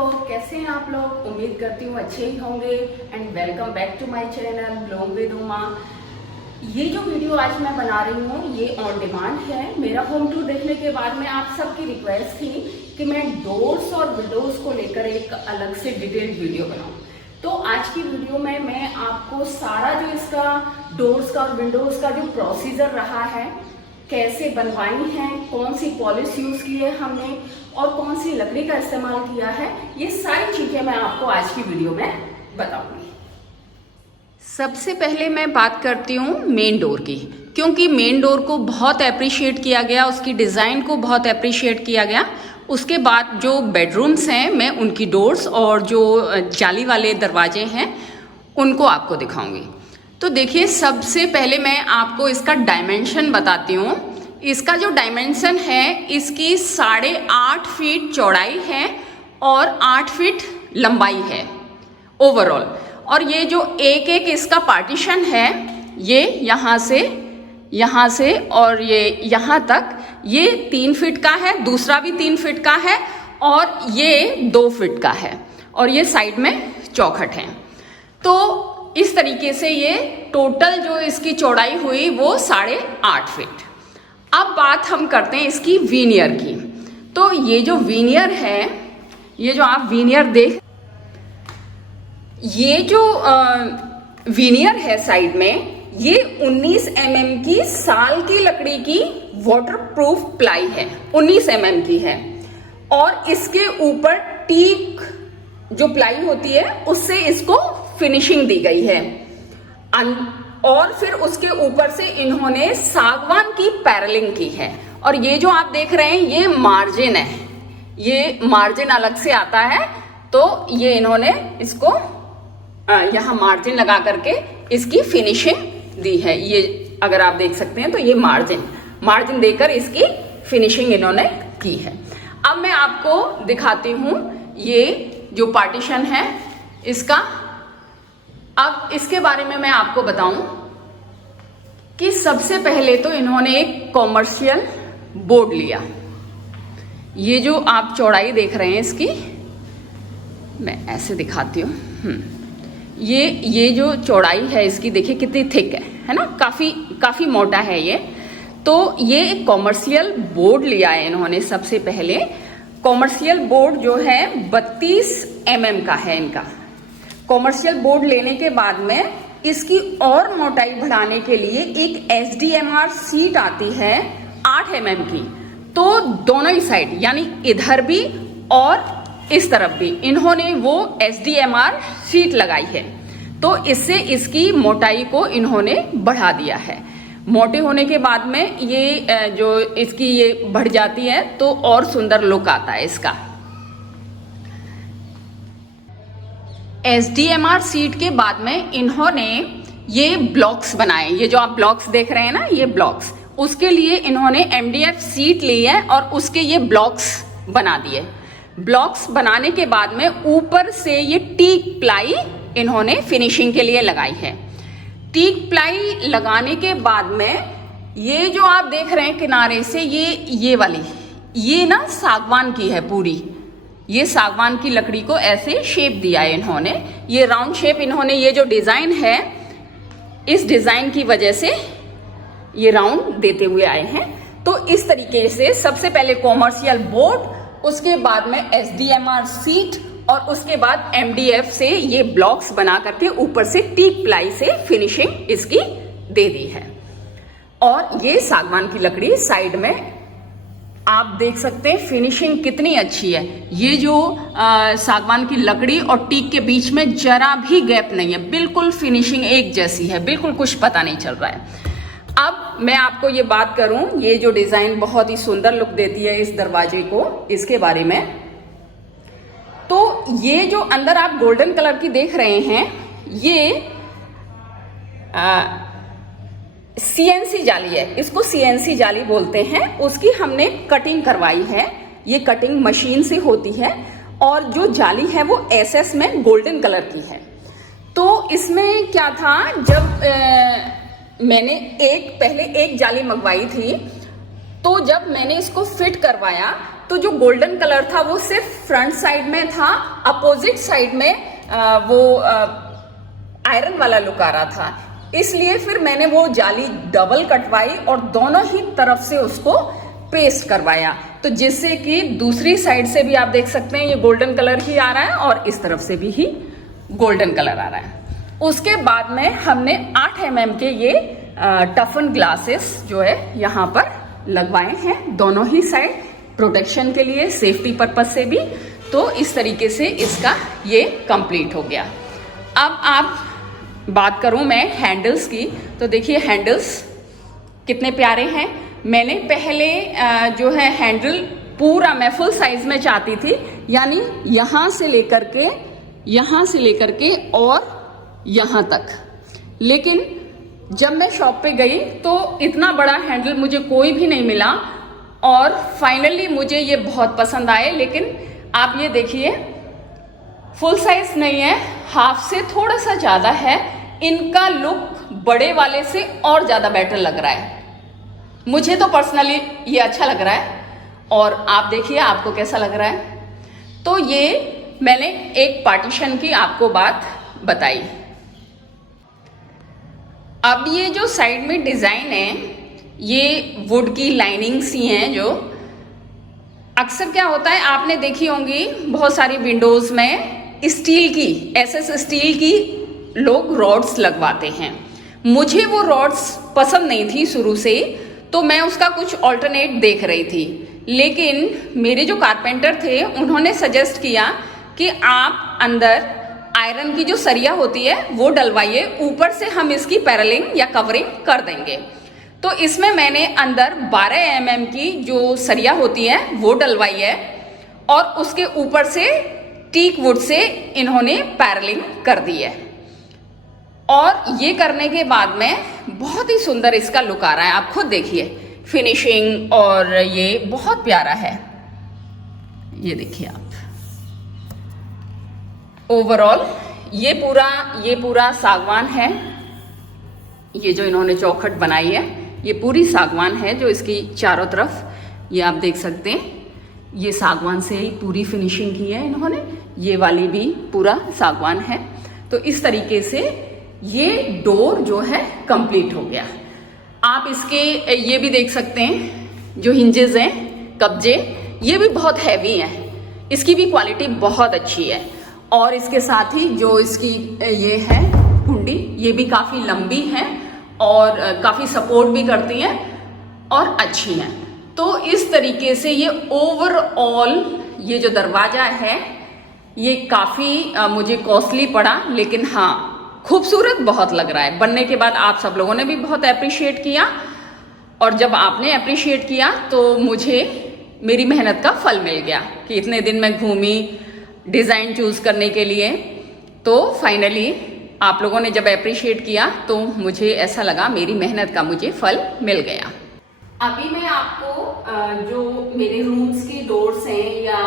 कैसे हैं आप लोग। उम्मीद करती हूँ अच्छे ही होंगे and welcome back to my channel blog with Uma. ये जो वीडियो आज मैं बना रही हूँ ये ऑन डिमांड है। मेरा होम टूर देखने के बाद में आप सबकी रिक्वेस्ट थी कि मैं डोर्स और विंडोज को लेकर एक अलग से डिटेल्ड वीडियो बनाऊँ। तो आज की वीडियो में मैं आपको सारा जो इसका डोर्स का और विंडोज का जो प्रोसीजर रहा है, कैसे बनवाई हैं, कौन सी पॉलिश यूज की है हमने और कौन सी लकड़ी का इस्तेमाल किया है, ये सारी चीजें मैं आपको आज की वीडियो में बताऊंगी। सबसे पहले मैं बात करती हूँ मेन डोर की, क्योंकि मेन डोर को बहुत अप्रिशिएट किया गया, उसकी डिजाइन को बहुत अप्रिशिएट किया गया। उसके बाद जो बेडरूम्स हैं मैं उनकी डोर्स और जो जाली वाले दरवाजे हैं उनको आपको दिखाऊंगी। तो देखिए, सबसे पहले मैं आपको इसका डायमेंशन बताती हूँ। इसका जो डायमेंशन है इसकी 8.5 फीट चौड़ाई है और 8 फीट लंबाई है ओवरऑल। और ये जो एक इसका पार्टीशन है, ये यहाँ से और ये यहाँ तक, ये 3 फीट का है, दूसरा भी 3 फीट का है और ये 2 फीट का है और ये साइड में चौखट है। तो इस तरीके से ये टोटल जो इसकी चौड़ाई हुई वो 8.5 फीट। अब बात हम करते हैं इसकी वीनियर की। तो ये जो वीनियर है, ये जो आप वीनियर ये जो वीनियर है साइड में, ये 19 mm की साल की लकड़ी की वाटरप्रूफ प्लाई है, 19 mm की है। और इसके ऊपर टीक जो प्लाई होती है उससे इसको फिनिशिंग दी गई है। और फिर उसके ऊपर से इन्होंने सागवान की पैरलिंग की है। और ये जो आप देख रहे हैं ये मार्जिन है, ये मार्जिन अलग से आता है। तो ये इन्होंने इसको यहाँ मार्जिन लगा करके इसकी फिनिशिंग दी है। ये अगर आप देख सकते हैं तो ये मार्जिन देकर इसकी फिनिशिंग इन्होंने की है। अब मैं आपको दिखाती हूँ ये जो पार्टीशन है इसका। अब इसके बारे में मैं आपको बताऊं कि सबसे पहले तो इन्होंने एक कॉमर्शियल बोर्ड लिया। ये जो आप चौड़ाई देख रहे हैं इसकी, मैं ऐसे दिखाती हूँ। ये जो चौड़ाई है इसकी देखिए कितनी थिक है ना, काफी मोटा है ये। तो ये एक कॉमर्शियल बोर्ड लिया है इन्होंने। सबसे पहले कॉमर्शियल बोर्ड जो है 32 mm का है इनका। कॉमर्शियल बोर्ड लेने के बाद में इसकी और मोटाई बढ़ाने के लिए एक SDMR सीट आती है 8 mm की। तो दोनों ही साइड, यानी इधर भी और इस तरफ भी इन्होंने वो SDMR सीट लगाई है। तो इससे इसकी मोटाई को इन्होंने बढ़ा दिया है। मोटे होने के बाद में ये जो इसकी ये बढ़ जाती है तो और सुंदर लुक आता है इसका। SDMR सीट के बाद में इन्होंने ये ब्लॉक्स बनाए। ये जो आप ब्लॉक्स देख रहे हैं ना, ये ब्लॉक्स, उसके लिए इन्होंने MDF सीट ली है और उसके ये ब्लॉक्स बना दिए। ब्लॉक्स बनाने के बाद में ऊपर से ये टीक प्लाई इन्होंने फिनिशिंग के लिए लगाई है। टीक प्लाई लगाने के बाद में ये जो आप देख रहे हैं किनारे से, ये वाली, ये ना सागवान की है पूरी। ये सागवान की लकड़ी को ऐसे शेप दिया है इन्होंने। ये राउंड शेप इन्होंने, ये जो डिजाइन है इस डिजाइन की वजह से ये राउंड देते हुए आए हैं। तो इस तरीके से सबसे पहले कॉमर्शियल बोर्ड, उसके बाद में SDMR सीट और उसके बाद MDF से ये ब्लॉक्स बना करके ऊपर से टीक प्लाई से फिनिशिंग इसकी दे दी है। और ये सागवान की लकड़ी साइड में आप देख सकते हैं फिनिशिंग कितनी अच्छी है। ये जो सागवान की लकड़ी और टीक के बीच में जरा भी गैप नहीं है, बिल्कुल फिनिशिंग एक जैसी है, बिल्कुल कुछ पता नहीं चल रहा है। अब मैं आपको ये बात करूं, ये जो डिजाइन बहुत ही सुंदर लुक देती है इस दरवाजे को, इसके बारे में। तो ये जो अंदर आप गोल्डन कलर की देख रहे हैं, ये CNC जाली है, इसको CNC जाली बोलते हैं। उसकी हमने कटिंग करवाई है, ये कटिंग मशीन से होती है। और जो जाली है वो SS में गोल्डन कलर की है। तो इसमें क्या था, जब मैंने पहले एक जाली मंगवाई थी, तो जब मैंने इसको फिट करवाया तो जो गोल्डन कलर था वो सिर्फ फ्रंट साइड में था, अपोजिट साइड में वो आयरन वाला लुक आ रहा था। इसलिए फिर मैंने वो जाली डबल कटवाई और दोनों ही तरफ से उसको पेस्ट करवाया, तो जिससे कि दूसरी साइड से भी आप देख सकते हैं ये गोल्डन कलर ही आ रहा है और इस तरफ से भी ही गोल्डन कलर आ रहा है। उसके बाद में हमने 8 mm के ये टफन ग्लासेस जो है यहाँ पर लगवाए हैं दोनों ही साइड, प्रोटेक्शन के लिए, सेफ्टी पर्पज से भी। तो इस तरीके से इसका ये कंप्लीट हो गया। अब आप बात करूं मैं हैंडल्स की, तो देखिए हैंडल्स कितने प्यारे हैं। मैंने पहले जो है हैंडल पूरा मैं फुल साइज में चाहती थी, यानी यहां से लेकर के और यहां तक, लेकिन जब मैं शॉप पे गई तो इतना बड़ा हैंडल मुझे कोई भी नहीं मिला और फाइनली मुझे ये बहुत पसंद आए। लेकिन आप ये देखिए फुल साइज नहीं है, हाफ से थोड़ा सा ज्यादा है। इनका लुक बड़े वाले से और ज्यादा बेटर लग रहा है, मुझे तो पर्सनली ये अच्छा लग रहा है और आप देखिए आपको कैसा लग रहा है। तो ये मैंने एक पार्टीशन की आपको बात बताई। अब ये जो साइड में डिजाइन है ये वुड की लाइनिंग्स ही हैं। जो अक्सर क्या होता है आपने देखी होंगी बहुत सारी विंडोज में स्टील की, एसएस स्टील की लोग रॉड्स लगवाते हैं। मुझे वो रॉड्स पसंद नहीं थी शुरू से, तो मैं उसका कुछ ऑल्टरनेट देख रही थी। लेकिन मेरे जो कारपेंटर थे उन्होंने सजेस्ट किया कि आप अंदर आयरन की जो सरिया होती है वो डलवाइए, ऊपर से हम इसकी पैरेलिंग या कवरिंग कर देंगे। तो इसमें मैंने अंदर 12 mm की जो सरिया होती है वो डलवाई है और उसके ऊपर से टीक वुड से इन्होंने पैरेलिंग कर दी है। और ये करने के बाद में बहुत ही सुंदर इसका लुक आ रहा है। आप खुद देखिए फिनिशिंग, और ये बहुत प्यारा है। ये देखिए आप ओवरऑल ये पूरा सागवान है। ये जो इन्होंने चौखट बनाई है ये पूरी सागवान है, जो इसकी चारों तरफ ये आप देख सकते हैं ये सागवान से ही पूरी फिनिशिंग की है इन्होंने। ये वाली भी पूरा सागवान है। तो इस तरीके से ये डोर जो है कंप्लीट हो गया। आप इसके ये भी देख सकते हैं जो हिंजेस हैं, कब्जे, ये भी बहुत हैवी हैं, इसकी भी क्वालिटी बहुत अच्छी है। और इसके साथ ही जो इसकी ये है कुंडी, ये भी काफी लंबी है और काफी सपोर्ट भी करती हैं और अच्छी हैं। तो इस तरीके से ये ओवरऑल ये जो दरवाजा है ये काफी मुझे कॉस्टली पड़ा, लेकिन हाँ खूबसूरत बहुत लग रहा है। बनने के बाद आप सब लोगों ने भी बहुत अप्रिशिएट किया, और जब आपने अप्रिशिएट किया तो मुझे मेरी मेहनत का फल मिल गया कि इतने दिन मैं घूमी डिजाइन चूज करने के लिए, तो फाइनली आप लोगों ने जब अप्रिशिएट किया तो मुझे ऐसा लगा मेरी मेहनत का मुझे फल मिल गया। अभी मैं आपको जो मेरे रूम्स की डोर्स हैं या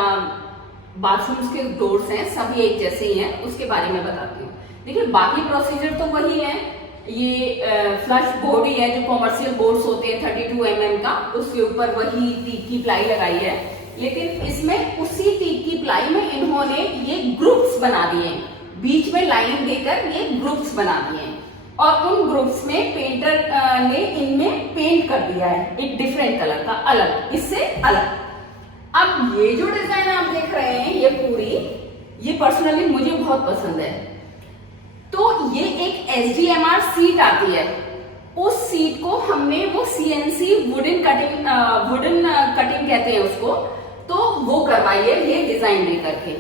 बाथरूम्स के डोर्स हैं सभी एक जैसे ही हैं उसके बारे में बताती हूँ। देखिए बाकी प्रोसीजर तो वही है, ये फ्लश बोर्ड ही है जो कॉमर्शियल बोर्ड्स होते हैं 32 mm का, उसके ऊपर वही टीक की प्लाई लगाई है। लेकिन इसमें उसी टीक की प्लाई में इन्होंने ये ग्रुप्स बना दिए, बीच में लाइन देकर ये ग्रुप्स बना दिए और उन ग्रुप्स में पेंटर ने इनमें पेंट कर दिया है एक डिफरेंट कलर का, अलग, इससे अलग। अब ये जो डिजाइन आप देख रहे हैं ये पूरी, ये पर्सनली मुझे बहुत पसंद है। तो ये एक SDMR सीट आती है, उस सीट को हमने वो CNC वुडन कटिंग कहते हैं उसको, तो वो करवाई है ये डिजाइन दे करके।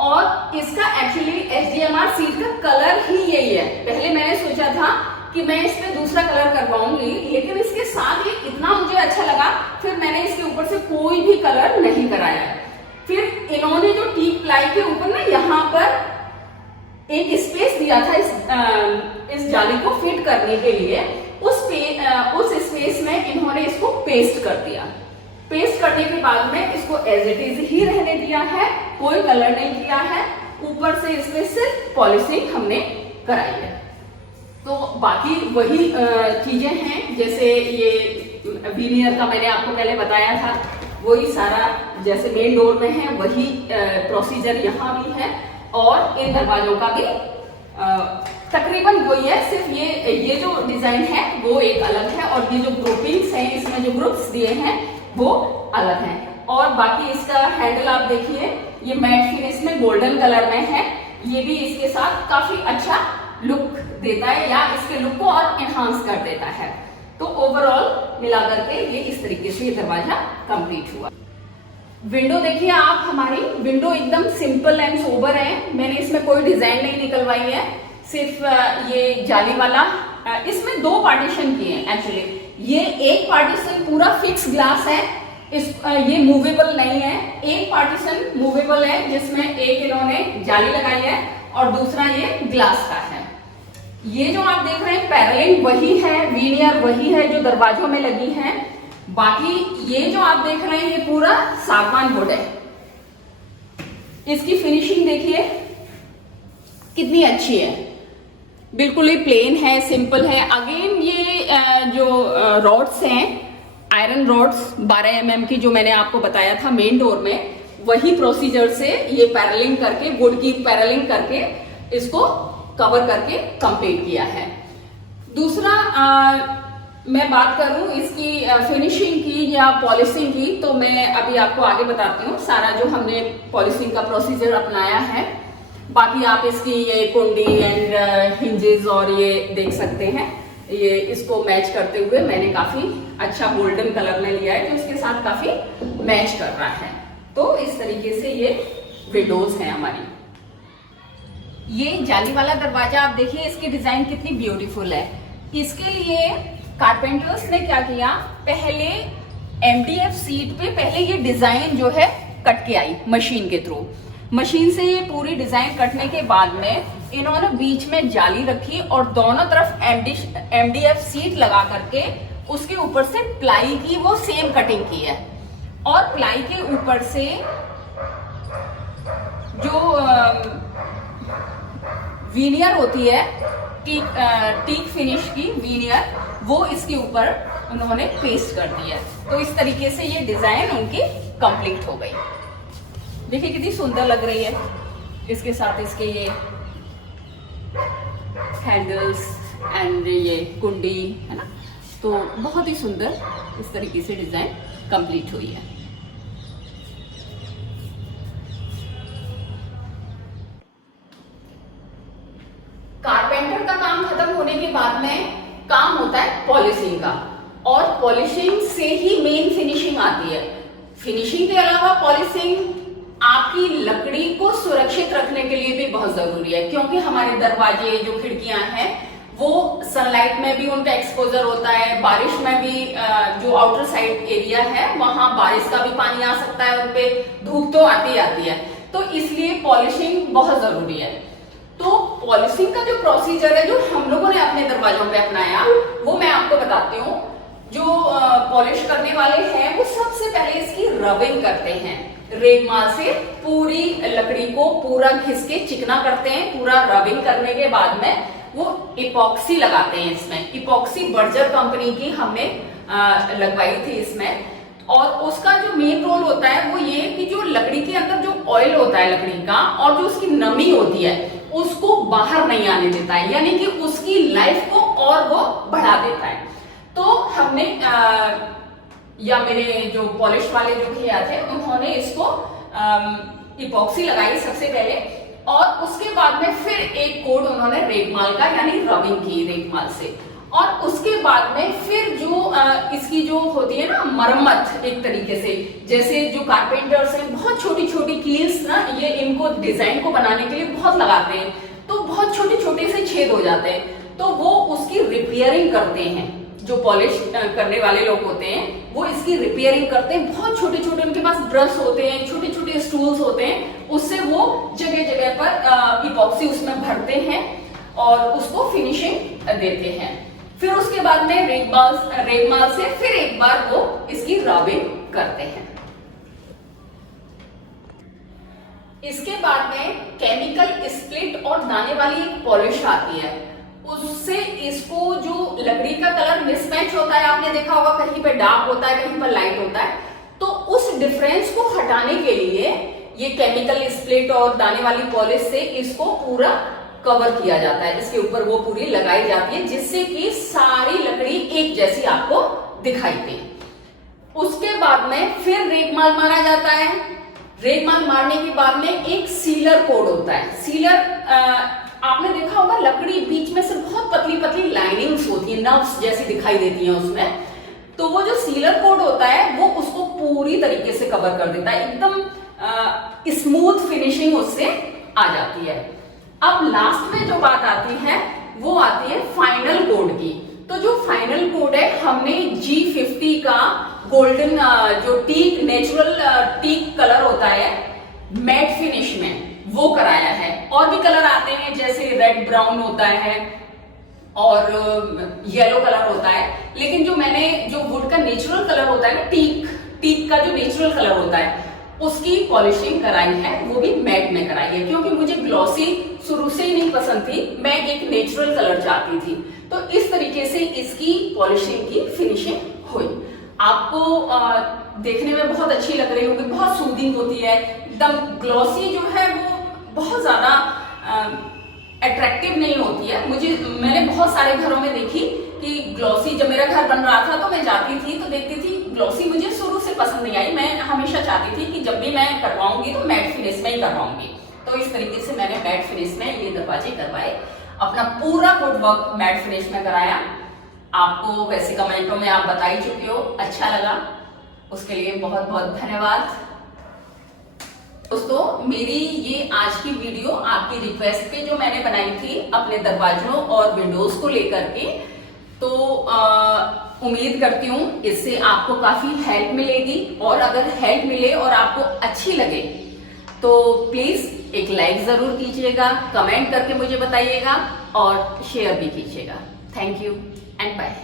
और इसका एक्चुअली SDMR सीट का कलर ही यही है। पहले मैंने सोचा था कि मैं इस पे दूसरा कलर करवाऊंगी, लेकिन इसके साथ ये इतना मुझे अच्छा लगा, फिर मैंने इसके ऊपर से कोई भी कलर नहीं कराया। फिर इन्होंने जो टीक प्लाई के ऊपर ना यहाँ पर एक स्पेस दिया था इस जाली को फिट करने के लिए, उस स्पेस में इन्होंने इसको पेस्ट कर दिया। पेस्ट करने के बाद में इसको एज इट इज ही रहने दिया है, कोई कलर नहीं किया है। ऊपर से इसमें सिर्फ पॉलिशिंग हमने कराई है। तो बाकी वही चीजें हैं, जैसे ये वीनियर का मैंने आपको पहले बताया था, वही सारा जैसे मेन डोर में है वही प्रोसीजर यहाँ भी है, और इन दरवाजों का भी तकरीबन वही है, सिर्फ ये जो डिजाइन है वो एक अलग है, और ये जो ग्रुपिंग्स हैं, इसमें जो ग्रुप्स दिए हैं वो अलग हैं। और बाकी इसका हैंडल आप देखिए, ये मैट फिनिश में गोल्डन कलर में है, ये भी इसके साथ काफी अच्छा लुक देता है, या इसके लुक को और एनहांस कर देता है। तो ओवरऑल मिलाकर के ये इस तरीके से ये दरवाजा कंप्लीट हुआ। विंडो देखिए आप, हमारी विंडो एकदम सिंपल एंड सोबर है, मैंने इसमें कोई डिजाइन नहीं निकलवाई है, सिर्फ ये जाली वाला, इसमें 2 पार्टीशन किए हैं एक्चुअली। ये एक पार्टीशन पूरा फिक्स ग्लास है, ये मूवेबल नहीं है, एक पार्टीशन मूवेबल है जिसमें एक इन्होंने जाली लगाई है और दूसरा ये ग्लास का है। ये जो आप देख रहे हैं पैरलिंग वही है, वीनियर वही है जो दरवाजों में लगी है, बाकी ये जो आप देख रहे हैं ये पूरा सागवान वुड है। इसकी फिनिशिंग देखिए कितनी अच्छी है, बिल्कुल ही प्लेन है, सिंपल है। अगेन ये जो रॉड्स हैं, आयरन रॉड्स 12 mm की जो मैंने आपको बताया था मेन डोर में, वही प्रोसीजर से ये पैरलिंग करके, वुड की पैरलिंग करके इसको कवर करके कंप्लीट किया है। दूसरा मैं बात करूं इसकी फिनिशिंग की या पॉलिशिंग की, तो मैं अभी आपको आगे बताती हूँ सारा जो हमने पॉलिशिंग का प्रोसीजर अपनाया है। बाकी आप इसकी ये कुंडी एंड हिंजेस और ये देख सकते हैं, ये इसको मैच करते हुए मैंने काफी अच्छा गोल्डन कलर में लिया है जो इसके साथ काफी मैच कर रहा है। तो इस तरीके से ये विंडोज है हमारी। ये जाली वाला दरवाजा आप देखिए, इसकी डिजाइन कितनी ब्यूटीफुल है। इसके लिए कारपेंटर्स ने क्या किया, पहले MDF सीट पे पहले ये डिजाइन जो है कट के आई मशीन के थ्रू। मशीन से ये पूरी डिजाइन कटने के बाद में इन्होंने बीच में जाली रखी और दोनों तरफ MDF सीट लगा करके उसके ऊपर से प्लाई की वो सेम कटिंग की है, और प्लाई के ऊपर से जो वीनियर होती है टीक फिनिश की वीनियर, वो इसके ऊपर उन्होंने पेस्ट कर दिया। तो इस तरीके से ये डिजाइन उनकी कंप्लीट हो गई। देखिए कितनी सुंदर लग रही है, इसके साथ इसके ये हैंडल्स एंड ये कुंडी है ना, तो बहुत ही सुंदर इस तरीके से डिजाइन कंप्लीट हुई है। कारपेंटर का काम खत्म होने के बाद में काम होता है पॉलिशिंग का, और पॉलिशिंग से ही मेन फिनिशिंग आती है। फिनिशिंग के अलावा पॉलिशिंग आपकी लकड़ी को सुरक्षित रखने के लिए भी बहुत जरूरी है, क्योंकि हमारे दरवाजे जो खिड़कियां हैं वो सनलाइट में भी उनका एक्सपोजर होता है, बारिश में भी जो आउटर साइड एरिया है वहां बारिश का भी पानी आ सकता है, उनपे धूप तो आती आती है, तो इसलिए पॉलिशिंग बहुत जरूरी है। तो पॉलिशिंग का जो प्रोसीजर है जो हम लोगों ने अपने दरवाजों पे अपनाया वो मैं आपको बताती हूँ। जो पॉलिश करने वाले हैं वो सबसे पहले इसकी रबिंग करते हैं, रेगमाल से पूरी लकड़ी को पूरा घिस के चिकना करते हैं। पूरा रबिंग करने के बाद में वो इपॉक्सी लगाते हैं। इसमें इपॉक्सी बर्जर कंपनी की हमने लगवाई थी इसमें, और उसका जो मेन रोल होता है वो ये कि जो लकड़ी के अंदर जो ऑयल होता है लकड़ी का और जो उसकी नमी होती है उसको बाहर नहीं आने देता है, यानी कि उसकी लाइफ को और वो बढ़ा देता है। तो हमने या मेरे जो पॉलिश वाले जो भैया थे उन्होंने इसको इपॉक्सी लगाई सबसे पहले, और उसके बाद में फिर एक कोड उन्होंने रेगमाल का यानी रबिंग की रेगमाल से, और उसके बाद में फिर जो इसकी जो होती है ना मरम्मत एक तरीके से, जैसे जो कारपेंटर्स हैं बहुत छोटी छोटी कील्स ना ये इनको डिजाइन को बनाने के लिए बहुत लगाते हैं, तो बहुत छोटे छोटे से छेद हो जाते हैं, तो वो उसकी रिपेयरिंग करते हैं। जो पॉलिश करने वाले लोग होते हैं वो इसकी रिपेयरिंग करते हैं। बहुत छोटे छोटे उनके पास ब्रश होते हैं, छोटे छोटे स्टूल्स होते हैं, उससे वो जगह जगह पर इपॉक्सी उसमें भरते हैं और उसको फिनिशिंग देते हैं। फिर उसके बाद में रेगमाल से फिर एक बार वो इसकी रबिंग करते हैं। इसके बाद में केमिकल स्प्लिट और दाने वाली एक पॉलिश आती है, उससे इसको जो लकड़ी का कलर मिसमैच होता है, आपने देखा होगा कहीं पे डार्क होता है कहीं पर लाइट होता है, तो उस डिफरेंस को हटाने के लिए ये केमिकल स्प्लिट और दाने वाली पॉलिश से इसको पूरा कवर किया जाता है, इसके ऊपर वो पूरी लगाई जाती है, जिससे कि सारी लकड़ी एक जैसी आपको दिखाई दे। उसके बाद में फिर रेगमाल मारा जाता है। रेगमाल मारने के बाद में एक सीलर कोड होता है। सीलर आपने देखा होगा, लकड़ी बीच में से बहुत पतली पतली लाइनिंग्स होती है, नर्व्स जैसी दिखाई देती हैं उसमें। तो वो जो सीलर कोड होता है वो उसको पूरी तरीके से कवर कर देता है, एकदम स्मूथ फिनिशिंग उससे आ जाती है। अब लास्ट में जो बात आती है वो आती है फाइनल कोड की। तो जो फाइनल कोड है, हमने G50 का गोल्डन जो टीक नेचुरल टीक कलर होता है मैट फिनिश में, वो कराया है। और भी कलर आते हैं जैसे रेड ब्राउन होता है और येलो कलर होता है, लेकिन जो मैंने जो वुड का नेचुरल कलर होता है ना, टीक का जो नेचुरल कलर होता है उसकी पॉलिशिंग कराई है, वो भी मैट में कराई है, क्योंकि मुझे ग्लॉसी शुरू से ही नहीं पसंद थी, मैं एक नेचुरल कलर चाहती थी। तो इस तरीके से इसकी पॉलिशिंग की फिनिशिंग हुई। आपको देखने में बहुत अच्छी लग रही होगी, बहुत सूदिंग होती है, एकदम ग्लॉसी जो है वो बहुत ज्यादा अट्रैक्टिव नहीं होती है। मैंने बहुत सारे घरों में देखी कि ग्लॉसी, जब मेरा घर बन रहा था तो मैं जाती थी तो देखती थी ग्लॉसी, मुझे शुरू से पसंद नहीं आई। मैं हमेशा चाहती थी कि जब भी मैं करवाऊंगी तो मैट फिनिश में ही करवाऊंगी। तो इस तरीके से मैंने मैट फिनिश में ये दरवाजे करवाए, अपना पूरा वुड वर्क मैट फिनिश में कराया। आपको वैसे कमेंटों में आप बता ही चुके हो, अच्छा लगा, उसके लिए बहुत बहुत धन्यवाद। दोस्तों, मेरी ये आज की वीडियो आपकी रिक्वेस्ट पे जो मैंने बनाई थी अपने दरवाजों और विंडोज को लेकर के, तो उम्मीद करती हूँ इससे आपको काफी हेल्प मिलेगी। और अगर हेल्प मिले और आपको अच्छी लगे तो प्लीज एक लाइक जरूर कीजिएगा, कमेंट करके मुझे बताइएगा और शेयर भी कीजिएगा। Thank you and bye.